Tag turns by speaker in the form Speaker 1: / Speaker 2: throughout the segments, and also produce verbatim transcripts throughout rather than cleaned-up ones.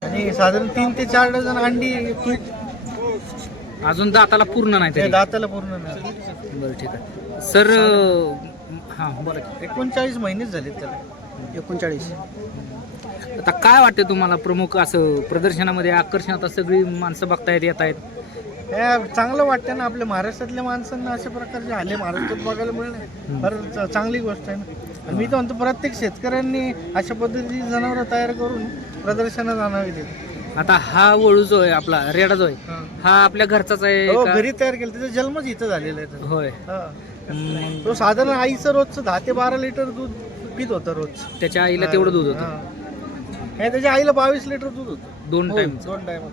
Speaker 1: आणि साधारण तीन ते चार डझन अंडी तूप.
Speaker 2: अजून दाताला पूर्ण नाही
Speaker 1: ते
Speaker 2: तरी.
Speaker 1: दाताला पूर्ण नाही.
Speaker 2: बरं ठीक आहे सर. हां बोला की.
Speaker 1: एकोणचाळीस महिनेच झाले त्याला.
Speaker 3: एकोणचाळीस.
Speaker 2: आता काय वाटतं तुम्हाला प्रमुख असं प्रदर्शनामध्ये आकर्षण? आता सगळी माणसं बघतायत येत आहेत.
Speaker 1: हे चांगलं वाटतं ना, आपल्या महाराष्ट्रातल्या माणसांना अशा प्रकारचे आले महाराष्ट्रात बघायला मिळणं बरं च- चांगली गोष्ट आहे ना. आणि मी तर म्हणतो प्रत्येक शेतकऱ्यांनी अशा पद्धतीची जनावरं तयार करून प्रदर्शनात आणावी ते.
Speaker 2: आता हा वळू जो आहे आपला रेडा जो आहे हा आपल्या घरचाच आहे
Speaker 1: हो,
Speaker 2: का?
Speaker 1: घरी तयार केलं. त्याचा जन्मच इथं झालेला आहे त्याचा.
Speaker 2: होय.
Speaker 1: हा.
Speaker 2: मग
Speaker 1: तो साधारण आईचं रोजचं दहा ते बारा लिटर दूध पित होतं रोज.
Speaker 2: त्याच्या आईला तेवढं दूध होतं.
Speaker 1: हा. हे त्याच्या आईला बावीस लिटर दूध होतं.
Speaker 2: दोन
Speaker 1: हो,
Speaker 2: टाइम.
Speaker 1: दोन टाइम.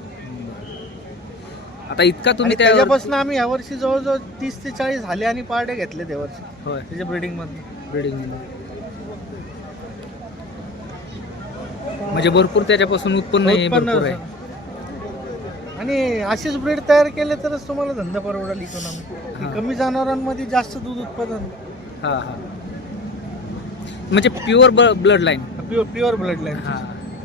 Speaker 2: आता इतका तुम्ही त्या
Speaker 1: त्याच्यापासून आम्ही यावर्षी जवळजवळ तीस ते चाळीस झाले आणि पार्ट्या घेतले त्यावर्षी
Speaker 2: होय
Speaker 1: त्याच्या ब्रीडिंग मध्ये.
Speaker 2: ब्रीडिंग म्हणजे भरपूर त्याच्यापासून उत्पन्न हे
Speaker 1: उत्पन्न
Speaker 2: भरपूर आहे.
Speaker 1: आणि असेच ब्रीड तयार केले तरच तुम्हाला धंदा परवडाल इकॉनॉमी.
Speaker 2: हा.
Speaker 1: कमी जनावरांमध्ये जास्त दूध उत्पादन.
Speaker 2: हा हा म्हणजे pure blood line.
Speaker 1: Pure pure blood line.
Speaker 2: हा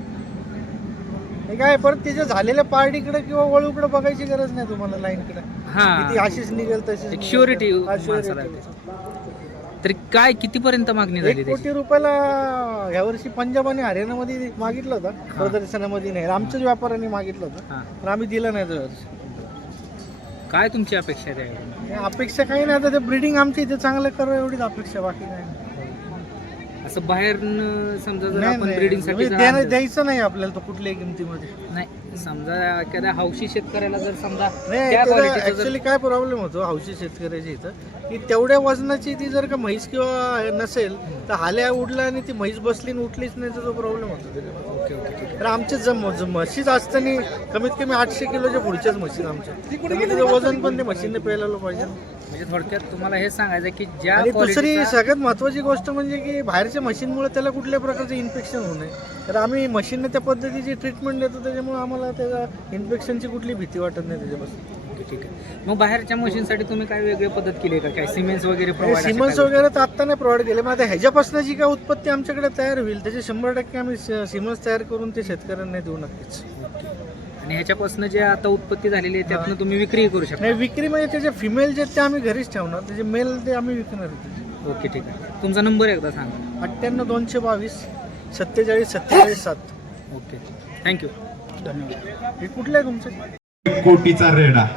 Speaker 1: हे काय परत त्याच्या झालेल्या पार्टीकडे किंवा वळूकडे बघायची गरज नाही तुम्हाला लाईनकडे. ती
Speaker 2: हा
Speaker 1: अशीच निघेल तशीच
Speaker 2: एक
Speaker 1: निघेल.
Speaker 2: surety
Speaker 1: हा,
Speaker 2: माणसाला
Speaker 1: surety.
Speaker 2: तरी काय कितीपर्यंत मागणी झाली
Speaker 1: एक
Speaker 2: त्याची?
Speaker 1: कोटी रुपयाला यावर्षी पंजाब आणि हरियाणामध्ये मागितलं होतं प्रदर्शनामध्ये. नाही, आमच्याच व्यापाऱ्यांनी मागितलं होतं
Speaker 2: हा
Speaker 1: पण आम्ही दिलं नाही त्यावर्षी.
Speaker 2: काय तुमची अपेक्षा आहे त्यावेळी?
Speaker 1: अपेक्षा काही नाही, आता ते ब्रीडिंग आमच्या इथे चांगलं करावं एवढीच अपेक्षा, बाकी काय नाही.
Speaker 2: असं बाहेर समजा जर
Speaker 1: नाही,
Speaker 2: आपण
Speaker 1: नाही.
Speaker 2: ब्रीडिंग साठी
Speaker 1: म्हणजे
Speaker 2: जर
Speaker 1: द्यायला-
Speaker 2: आणलं-
Speaker 1: द्यायचं नाही आपल्याला तो कुठल्याही किमतीमध्ये.
Speaker 2: नाही समजा एखाद्या हौशी शेतकऱ्याला जर समजा
Speaker 1: नाही,
Speaker 2: त्या क्वालिटीचं जर
Speaker 1: ऍक्च्युली काय प्रॉब्लेम होतो हौशी शेतकऱ्याच्या इथं की तेवढ्या वजनाची ती जर का म्हैस किंवा नसेल तर हाल्या उडला आणि ती म्हैस बसली आणि उठलीच नाही तर तो प्रॉब्लेम होतो त्याच्यामध्ये.
Speaker 2: ओके ओके ठीक आहे.
Speaker 1: तर आमचे जम ज- म्हशीच असताना कमीत कमी आठशे किलोच्या पुढच्याच म्हशीच आमच्या. त्यामुळे त्याचं वजन पण ते म्हशीने पेलायला पाहिजे.
Speaker 2: म्हणजे थोडक्यात तुम्हाला हे सांगायचं की ज्या
Speaker 1: आणि दुसरी
Speaker 2: quality चा-
Speaker 1: सगळ्यात महत्वाची गोष्ट म्हणजे की बाहेरच्या मशीनमुळे त्याला कुठल्या प्रकारचं इन्फेक्शन होऊ नये. तर आम्ही मशीनने त्या पद्धतीची ट्रीटमेंट देतो त्याच्यामुळे आम्हाला त्याच्या इन्फेक्शनची कुठली भीती वाटत नाही त्याच्यापासून.
Speaker 2: ओके, ठीक आहे. मग बाहेरच्या मशीनसाठी तुम्ही काय वेगळी पद्धत केली आहे का? काय सिमेंट्स वगैरे provide अशा
Speaker 1: सिमन्स
Speaker 2: काय
Speaker 1: वगैरे तर आत्ता नाही प्रोव्हाइड केले. मग आता ह्याच्यापासून जी काय उत्पत्ती आमच्याकडे तयार होईल त्याचे शंभर टक्के आम्ही सिमन्स तयार करून ते शेतकऱ्यांना देऊ नक्कीच.
Speaker 2: गोष्टी? आणि ह्याच्यापासून जे आता उत्पत्ती झालेली आहे त्यातनं तुम्ही विक्री करू शकता?
Speaker 1: नाही, विक्री म्हणजे त्याचे फिमेल जे ते आम्ही घरीच ठेवणार, त्याचे मेल ते आम्ही विकणार.
Speaker 2: ओके ठीक आहे. तुमचा नंबर एकदा सांगा.
Speaker 1: अठ्ठ्याण्णव दोनशे बावीस सत्तेचाळीस सत्तेचाळीस सात.
Speaker 2: Okay thank you.
Speaker 1: धन्यवाद. हे कुठलं आहे तुमचं?
Speaker 4: कोटीचा रेडा.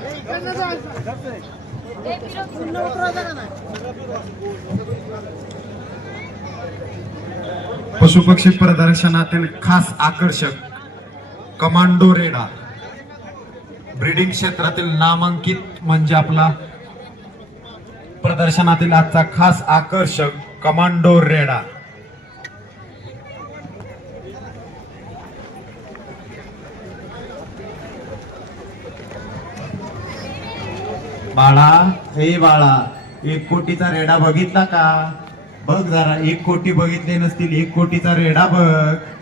Speaker 4: पशुपक्षी प्रदर्शनातील खास आकर्षक कमांडो रेडा. ब्रीडिंग क्षेत्रातील नामांकित म्हणजे आपला प्रदर्शनातील आजचा खास आकर्षक कमांडो रेडा. बाळा, हे बाळा, एक कोटीचा रेडा बघितला का? बघ जरा, एक कोटी बघितले नसतील, एक कोटीचा रेडा बघ.